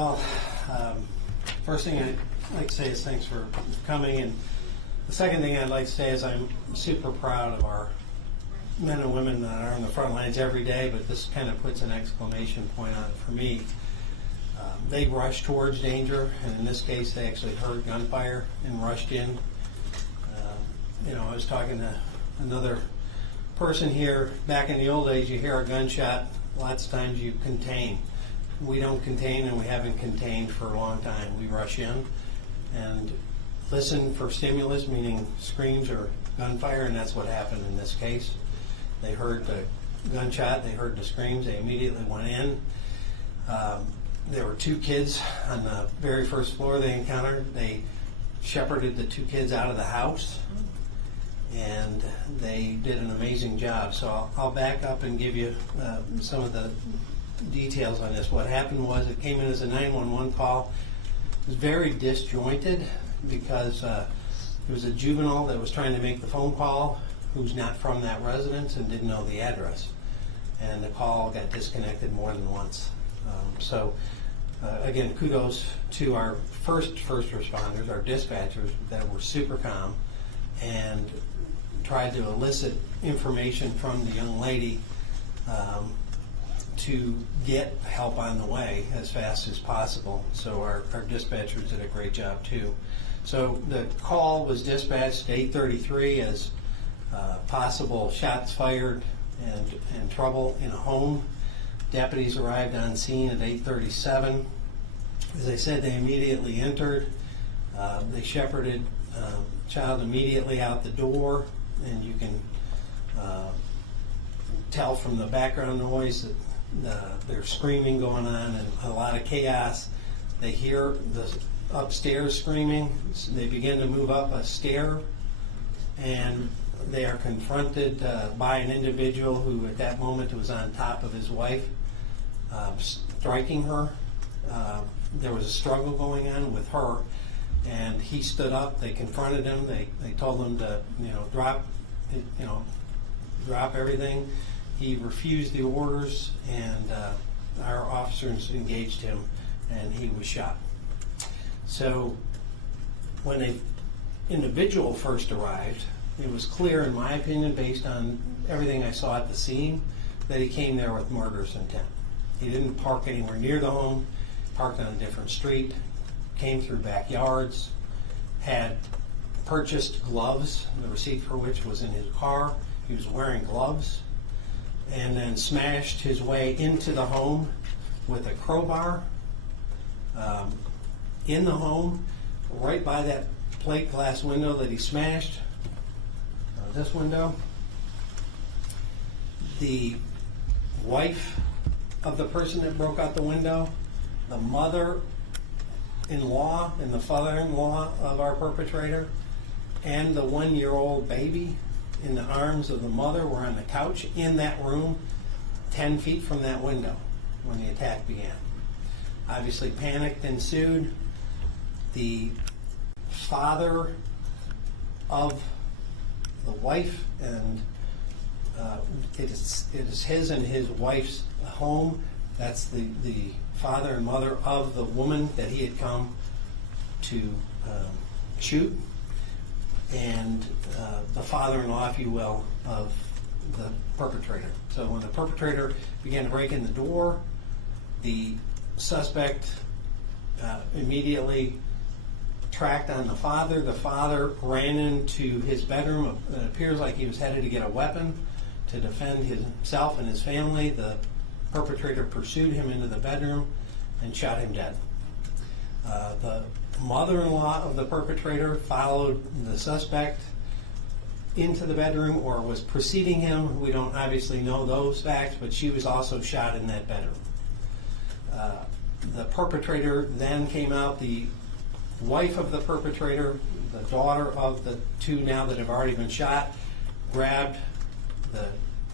Well, first thing I'd like to say is thanks for coming, and the second thing I'd like to say is I'm super proud of our men and women that are on the front lines every day, but this kind of puts an exclamation point on it for me. They rushed towards danger, and in this case they actually heard gunfire and rushed in. I was talking to another person here. Back in the old days, you hear a gunshot, lots of times you contain. We don't contain, and we haven't contained for a long time. We rush in and listen for stimulus, meaning screams or gunfire, and that's what happened in this case. They heard the gunshot, they heard the screams, they immediately went in. There were two kids on the very first floor they encountered. They shepherded the two kids out of the house, and they did an amazing job. So I'll back up and give you some of the details on this. What happened was it came in as a 911 call. It was very disjointed because it was a juvenile that was trying to make the phone call who's not from that residence and didn't know the address. And the call got disconnected more than once. Again, kudos to our first responders, our dispatchers that were super calm and tried to elicit information from the young lady to get help on the way as fast as possible. So our dispatchers did a great job too. So the call was dispatched at 8:33 as possible shots fired and trouble in a home. Deputies arrived on scene at 8:37. As I said, they immediately entered. They shepherded child immediately out the door, and you can tell from the background noise that there's screaming going on and a lot of chaos. They hear the upstairs screaming. So they begin to move up a stair, and they are confronted by an individual who at that moment was on top of his wife, striking her. There was a struggle going on with her, and he stood up. They confronted him. They told him to drop everything. He refused the orders, and our officers engaged him, and he was shot. So when an individual first arrived, it was clear, in my opinion, based on everything I saw at the scene, that he came there with murderous intent. He didn't park anywhere near the home, parked on a different street, came through backyards, had purchased gloves, the receipt for which was in his car. He was wearing gloves, and then smashed his way into the home with a crowbar. In the home, right by that plate glass window that he smashed, this window, the wife of the person that broke out the window, the mother-in-law and the father-in-law of our perpetrator, and the 1-year-old baby in the arms of the mother were on the couch in that room 10 feet from that window when the attack began. Obviously, panic ensued. The father of the wife, and it is his and his wife's home. That's the father and mother of the woman that he had come to shoot, and the father-in-law, if you will, of the perpetrator. So when the perpetrator began to break in the door, the suspect immediely tracked on the father. The father ran into his bedroom. It appears like he was headed to get a weapon to defend himself and his family. The perpetrator pursued him into the bedroom and shot him dead. The mother-in-law of the perpetrator followed the suspect into the bedroom or was preceding him. We don't obviously know those facts, but she was also shot in that bedroom. The perpetrator then came out. The wife of the perpetrator, the daughter of the two now that have already been shot, grabbed the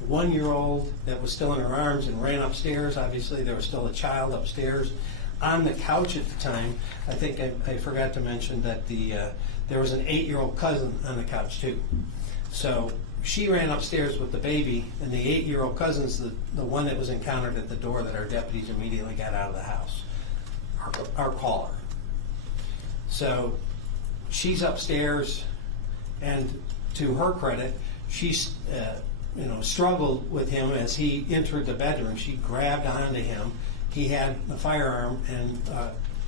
1-year-old that was still in her arms and ran upstairs. Obviously, there was still a child upstairs on the couch at the time. I think I forgot to mention that there was an 8-year-old cousin on the couch too. So she ran upstairs with the baby, and the 8-year-old cousin's the one that was encountered at the door that our deputies immediately got out of the house. our caller. So she's upstairs, and to her credit, she's struggled with him as he entered the bedroom. She grabbed onto him. He had a firearm, and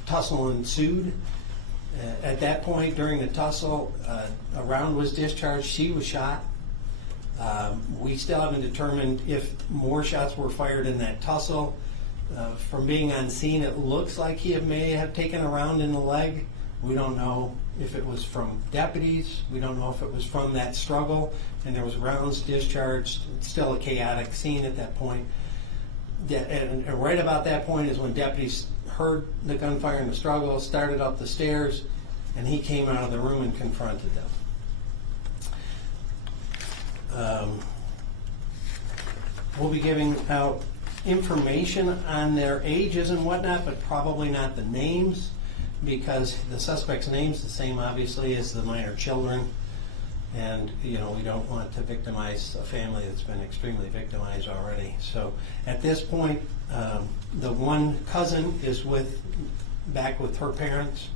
tussle ensued. At that point, during the tussle, a round was discharged. She was shot. We still haven't determined if more shots were fired in that tussle. From being on scene, it looks like he may have taken a round in the leg. We don't know if it was from deputies. We don't know if it was from that struggle, and there was rounds discharged. It's still a chaotic scene at that point. And right about that point is when deputies heard the gunfire and the struggle, started up the stairs, and he came out of the room and confronted them. We'll be giving out information on their ages and whatnot, but probably not the names, because the suspect's name's the same, obviously, as the minor children. And, we don't want to victimize a family that's been extremely victimized already. So at this point, the one cousin is back with her parents,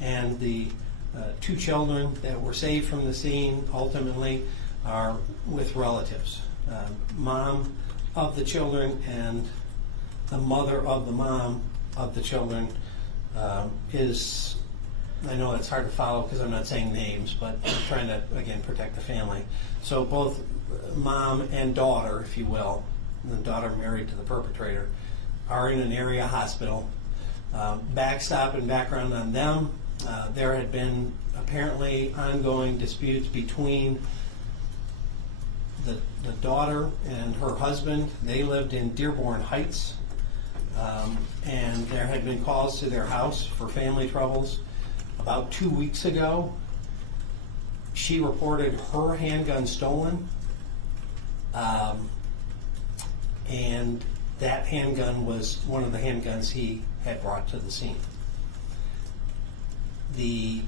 and the two children that were saved from the scene ultimately are with relatives. Mom of the children and the mother of the mom of the children is, I know it's hard to follow because I'm not saying names, but I'm trying to, again, protect the family. So both mom and daughter, if you will, the daughter married to the perpetrator, are in an area hospital. Backstop and background on them, there had been apparently ongoing disputes between the daughter and her husband. They lived in Dearborn Heights, and there had been calls to their house for family troubles. About 2 weeks ago, she reported her handgun stolen, and that handgun was one of the handguns he had brought to the scene. The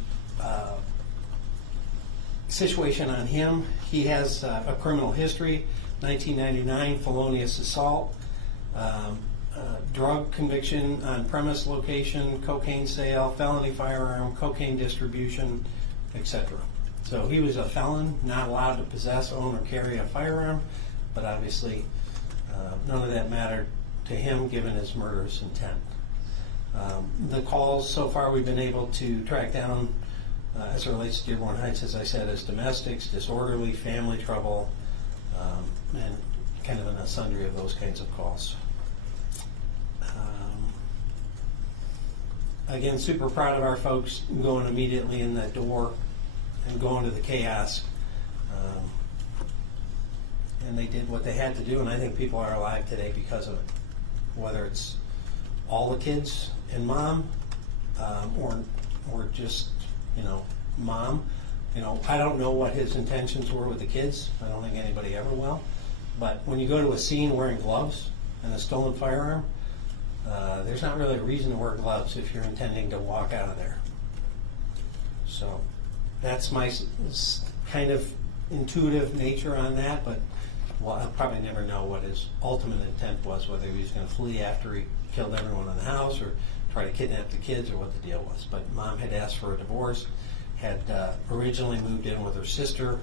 situation on him, he has a criminal history, 1999 felonious assault, drug conviction on premise location, cocaine sale, felony firearm, cocaine distribution, etc. So he was a felon, not allowed to possess, own, or carry a firearm, but obviously none of that mattered to him given his murderous intent. The calls so far we've been able to track down as it relates to Dearborn Heights, as I said, as domestics, disorderly, family trouble, and kind of a sundry of those kinds of calls. Again, super proud of our folks going immediately in that door and going to the chaos. And they did what they had to do, and I think people are alive today because of it. Whether it's all the kids and mom, or just, mom. I don't know what his intentions were with the kids. I don't think anybody ever will. But when you go to a scene wearing gloves and a stolen firearm, there's not really a reason to wear gloves if you're intending to walk out of there. So that's my kind of intuitive nature on that, but I'll probably never know what his ultimate intent was, whether he was going to flee after he killed everyone in the house or try to kidnap the kids or what the deal was. But mom had asked for a divorce, had originally moved in with her sister,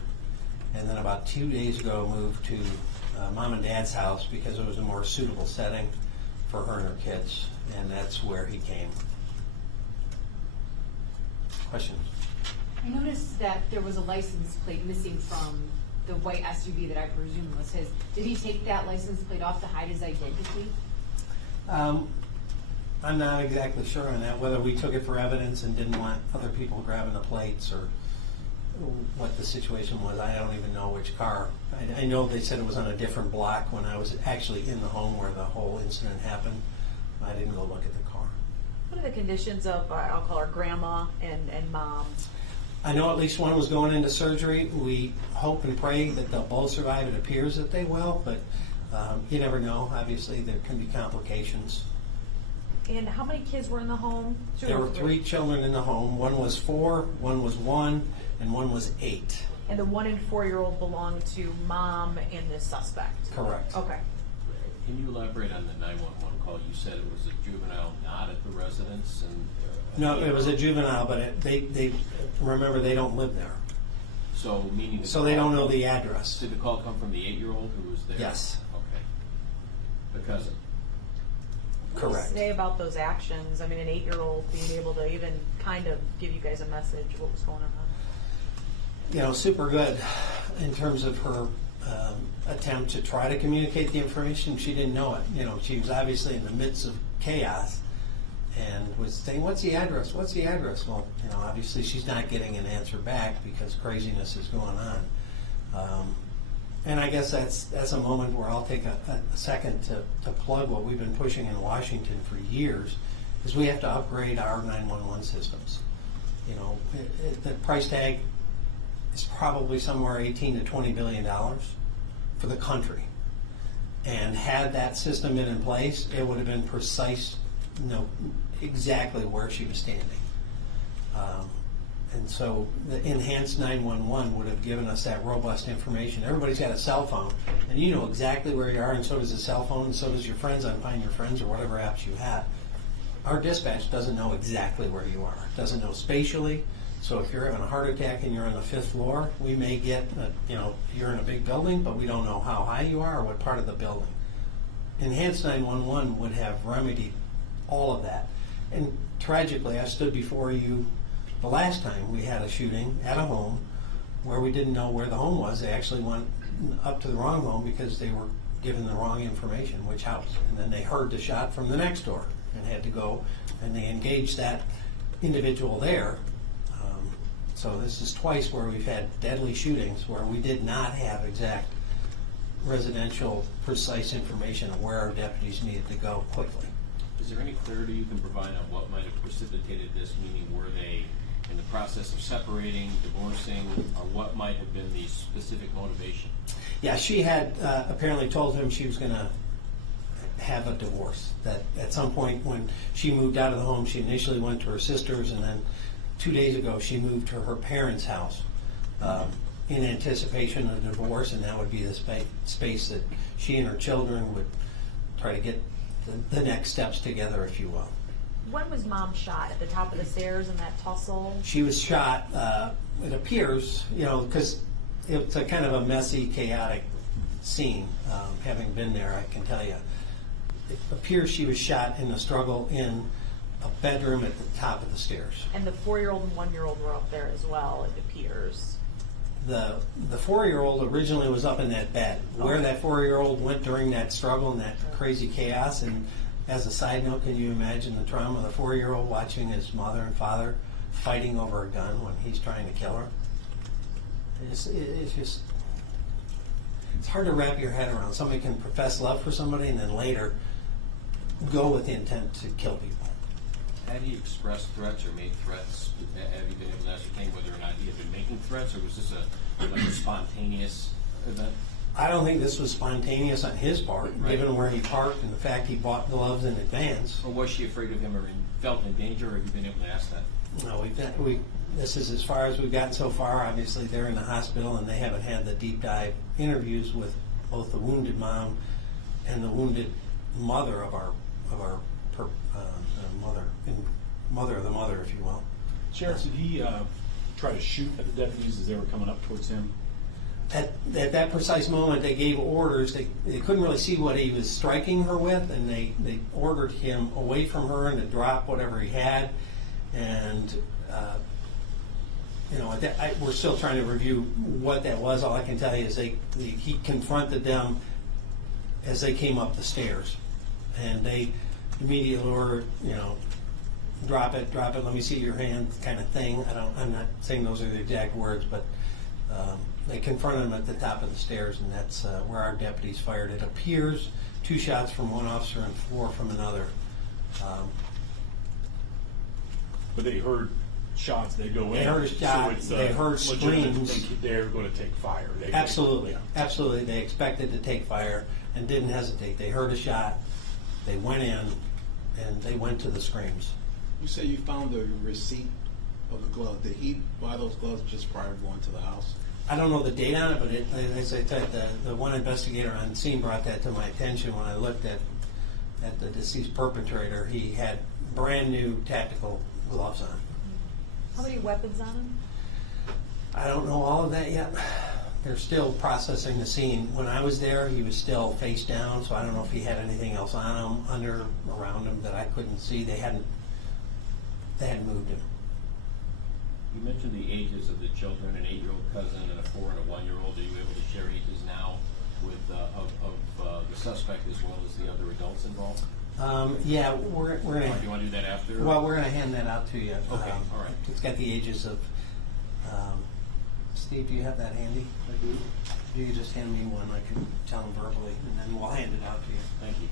and then about 2 days ago moved to mom and dad's house because it was a more suitable setting for her and her kids, and that's where he came. Questions? I noticed that there was a license plate missing from the white SUV that I presume was his. Did he take that license plate off to hide his identity? I'm not exactly sure on that, whether we took it for evidence and didn't want other people grabbing the plates or what the situation was. I don't even know which car. I know they said it was on a different block when I was actually in the home where the whole incident happened. I didn't go look at the car. What are the conditions of, I'll call her grandma and mom? I know at least one was going into surgery. We hope and pray that they'll both survive. It appears that they will, but you never know. Obviously, there can be complications. And how many kids were in the home? There were 3 children in the home. One was 4, one was 1, and one was 8. And the 1 and 4-year-old belonged to mom and the suspect? Correct. Okay. Can you elaborate on the 911 call? You said it was a juvenile not at the residence, and No, it was a juvenile, but they remember they don't live there, so meaning the so they call- don't know the address. Did the call come from the 8-year-old who was there? Yes. Okay. The cousin. What do you Correct. say about those actions? I mean, an 8-year-old being able to even kind of give you guys a message of what was going on. You know, super good in terms of her attempt to try to communicate the information. She didn't know it. You know, she was obviously in the midst of chaos and was saying, "What's the address? What's the address?" Well, you know, obviously she's not getting an answer back because craziness is going on. And I guess that's a moment where I'll take a second to plug what we've been pushing in Washington for years, is we have to upgrade our 911 systems. You know, the price tag is probably somewhere $18 to $20 billion for the country. And had that system been in place, it would have been precise, you know, exactly where she was standing. And so the enhanced 911 would have given us that robust information. Everybody's got a cell phone, and you know exactly where you are, and so does a cell phone, and so does your friends on Find Your Friends or whatever apps you have. Our dispatch doesn't know exactly where you are. It doesn't know spatially. So if you're having a heart attack and you're on the 5th floor, we may get, you know, you're in a big building, but we don't know how high you are or what part of the building. Enhanced 911 would have remedied all of that. And tragically, I stood before you the last time we had a shooting at a home where we didn't know where the home was. They actually went up to the wrong home because they were given the wrong information, which house. And then they heard the shot from the next door and had to go, and they engaged that individual there. So this is twice where we've had deadly shootings where we did not have exact residential precise information of where our deputies needed to go quickly. Is there any clarity you can provide on what might have precipitated this? Meaning, were they in the process of separating, divorcing, or what might have been the specific motivation? Yeah, she had apparently told him she was going to have a divorce. That at some point when she moved out of the home, she initially went to her sister's, and then 2 days ago she moved to her parents' house in anticipation of divorce, and that would be the space that she and her children would try to get the next steps together, if you will. When was Mom shot? At the top of the stairs in that tussle? She was shot, it appears, you know, because it's a kind of a messy, chaotic scene. Having been there, I can tell you. It appears she was shot in a struggle in a bedroom at the top of the stairs. And the 4-year-old and 1-year-old were up there as well, it appears. The 4-year-old originally was up in that bed. Where that 4-year-old went during that struggle and that crazy chaos, and as a side note, can you imagine the trauma of the 4-year-old watching his mother and father fighting over a gun when he's trying to kill her? It's hard to wrap your head around. Somebody can profess love for somebody and then later go with the intent to kill people. Had he expressed threats or made threats? Have you been able to ascertain whether or not he had been making threats, or was this a spontaneous event? I don't think this was spontaneous on his part, Right. given where he parked and the fact he bought gloves in advance. Or was she afraid of him, or felt in danger, or have you been able to ask that? No, this is as far as we've gotten so far. Obviously, they're in the hospital and they haven't had the deep dive interviews with both the wounded mom and the wounded mother of our mother of the mother, if you will. Sheriff, did he try to shoot at the deputies as they were coming up towards him? At that precise moment, they gave orders. They couldn't really see what he was striking her with, and they ordered him away from her and to drop whatever he had. And you know, we're still trying to review what that was. All I can tell you is he confronted them as they came up the stairs, and they immediately ordered, you know, drop it, let me see your hand, kind of thing. I'm not saying those are the exact words, but they confronted him at the top of the stairs, and that's where our deputies fired. It appears 2 shots from one officer and 4 from another. But they heard shots, they go in. They heard a shot, so it's, they heard legitimate to screams. think they're going to take fire. Absolutely, Yeah. absolutely. They expected to take fire and didn't hesitate. They heard a shot, they went in, and they went to the screams. You say you found the receipt of the glove. Did he buy those gloves just prior to going to the house? I don't know the date on it, but as I said, the one investigator on scene brought that to my attention when I looked at the deceased perpetrator. He had brand new tactical gloves on. How many weapons on him? I don't know all of that yet. They're still processing the scene. When I was there, he was still face down, so I don't know if he had anything else on him, under, around him that I couldn't see. They hadn't moved him. You mentioned the ages of the children, an 8-year-old cousin and a 4 and a 1-year-old. Are you able to share ages now with the suspect as well as the other adults involved? Yeah, we're Do gonna. you want to do that after? Well, we're gonna hand that out to you. Okay, all right. It's got the ages of. Steve, do you have that handy? I do. If you could just hand me one, I can tell him verbally, and then we'll hand it out to you. Thank you.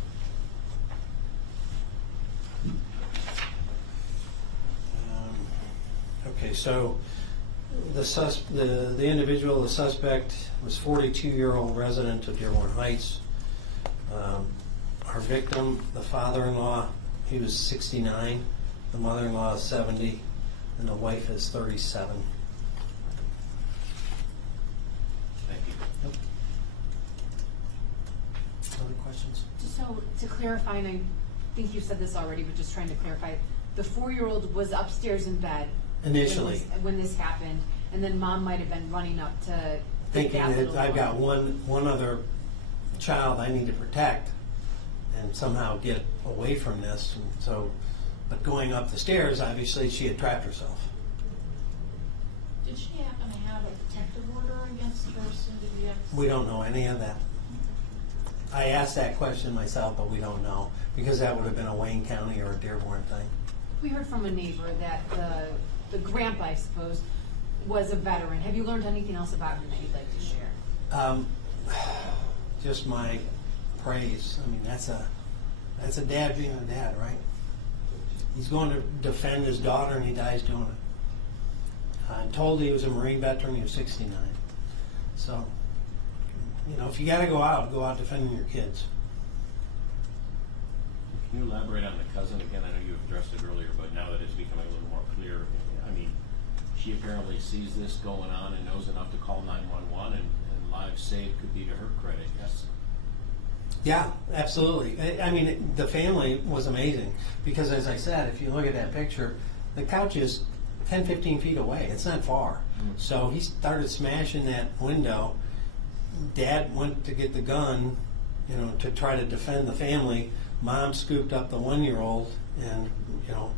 Okay, so the individual, the suspect, was 42-year-old resident of Dearborn Heights. Our victim, the father-in-law, he was 69, the mother-in-law is 70, and the wife is 37. Thank you. Yep. Other questions? Just so to clarify, and I think you said this already, but just trying to clarify, the 4-year-old was upstairs in bed Initially. when this happened, and then mom might have been running up to get Thinking that that little I've got one other child I need to protect and somehow get away from this. And so, but going up the stairs, obviously she had trapped herself. Did she happen to have a protective order against the person? Did we have? We don't know any of that. I asked that question myself, but we don't know, because that would have been a Wayne County or a Dearborn thing. We heard from a neighbor that the grandpa, I suppose, was a veteran. Have you learned anything else about him that you'd like to share? Just my praise. I mean, that's a dad being a dad, right? He's going to defend his daughter, and he dies doing it. I'm told he was a Marine veteran. He was 69. So, you know, if you got to go out defending your kids. Can you elaborate on the cousin again? I know you addressed it earlier, but now that it's becoming a little more clear, I mean, she apparently sees this going on and knows enough to call 911, and lives saved could be to her credit, yes? Yeah, absolutely. I mean, the family was amazing because, as I said, if you look at that picture, the couch is 10, 15 feet away. It's not far. So he started smashing that window. Dad went to get the gun, you know, to try to defend the family. Mom scooped up the 1-year-old and, you know,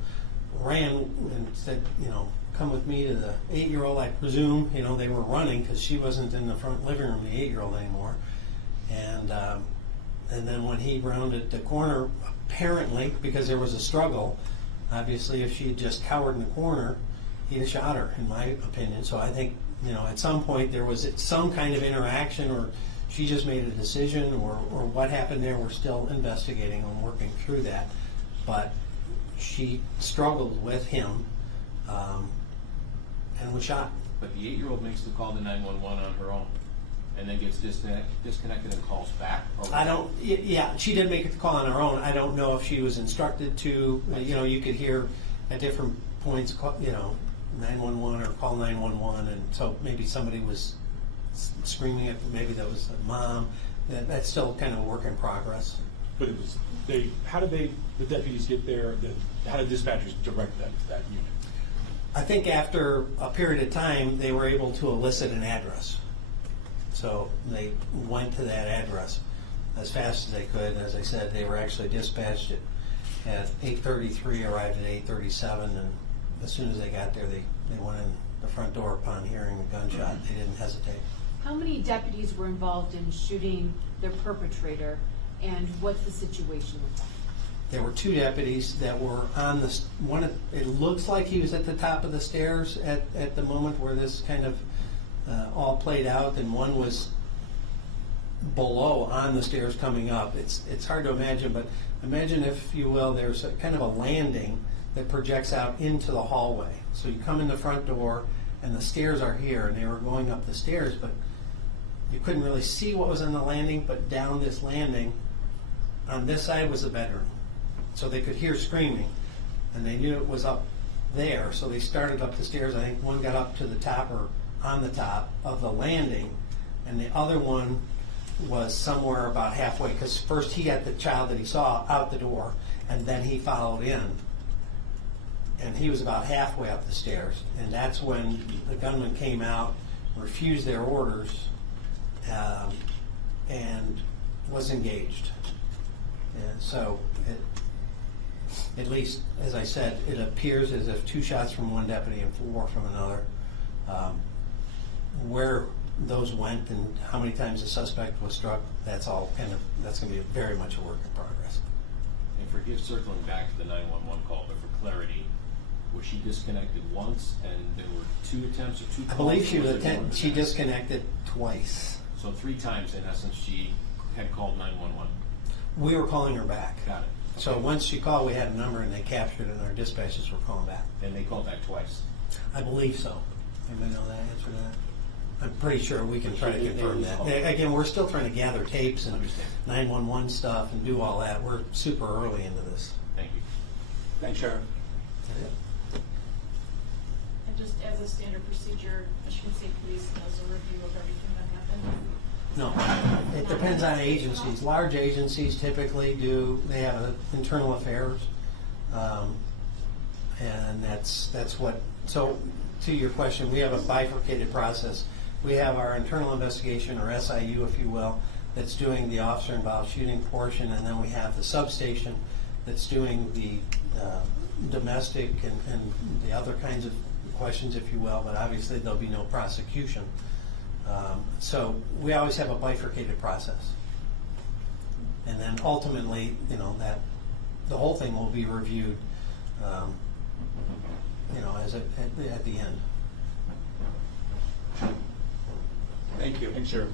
ran and said, you know, come with me to the 8-year-old, I presume. You know, they were running because she wasn't in the front living room, the 8-year-old anymore. And then when he rounded the corner, apparently, because there was a struggle, obviously if she had just cowered in the corner, he'd have shot her, in my opinion. So I think, you know, at some point there was some kind of interaction, or she just made a decision, or what happened there. We're still investigating and working through that. But she struggled with him and was shot. But the 8-year-old makes the call to 911 on her own, and then gets disconnected and calls back? Yeah, she did make the call on her own. I don't know if she was instructed to. You know, you could hear at different points, you know, 911 or call 911, and so maybe somebody was screaming at, maybe that was a mom. That's still kind of a work in progress. But it was how did the deputies get there? How did dispatchers direct that unit? I think after a period of time, they were able to elicit an address. So they went to that address as fast as they could. As I said, they were actually dispatched at 8:33, arrived at 8:37, and as soon as they got there, they went in the front door upon hearing the gunshot. They didn't hesitate. How many deputies were involved in shooting the perpetrator, and what's the situation with that? There were 2 deputies that were on the one. It looks like he was at the top of the stairs at the moment where this kind of all played out, and one was below on the stairs coming up. It's hard to imagine, but imagine, if you will, there's a kind of a landing that projects out into the hallway. So you come in the front door, and the stairs are here, and they were going up the stairs, but you couldn't really see what was on the landing. But down this landing, on this side was the bedroom. So they could hear screaming, and they knew it was up there. So they started up the stairs. I think one got up to the top or on the top of the landing, and the other one was somewhere about halfway, because first he got the child that he saw out the door, and then he followed in. And he was about halfway up the stairs, and that's when the gunman came out, refused their orders, and was engaged. And so, at least, as I said, it appears as if 2 shots from one deputy and 4 from another. Where those went and how many times the suspect was struck, that's all that's going to be very much a work in progress. And forgive circling back to the 911 call, but for clarity, was she disconnected once and there were 2 attempts or 2 calls? I believe she or was it more than she that? disconnected twice. So 3 times, in essence, she had called 911. We were calling her back. Got it. So once she called, we had a number and they captured it, and our dispatchers were calling back. And they called back twice. I believe so. Anybody know that answer to that? I'm pretty sure we can try to confirm that. Again, we're still trying to gather tapes and Understand. 911 stuff and do all that. We're super early into this. Thank you. Thanks, Sheriff. And just as a standard procedure, Michigan State Police does a review of everything that happened. No, it depends on agencies. Large agencies typically do, they have internal affairs. And that's what, so to your question, we have a bifurcated process. We have our internal investigation, or SIU if you will, that's doing the officer involved shooting portion, and then we have the substation that's doing the domestic and the other kinds of questions, if you will, but obviously there'll be no prosecution. So we always have a bifurcated process. And then ultimately, that the whole thing will be reviewed, as at the end. Thank you. Thanks, Sheriff.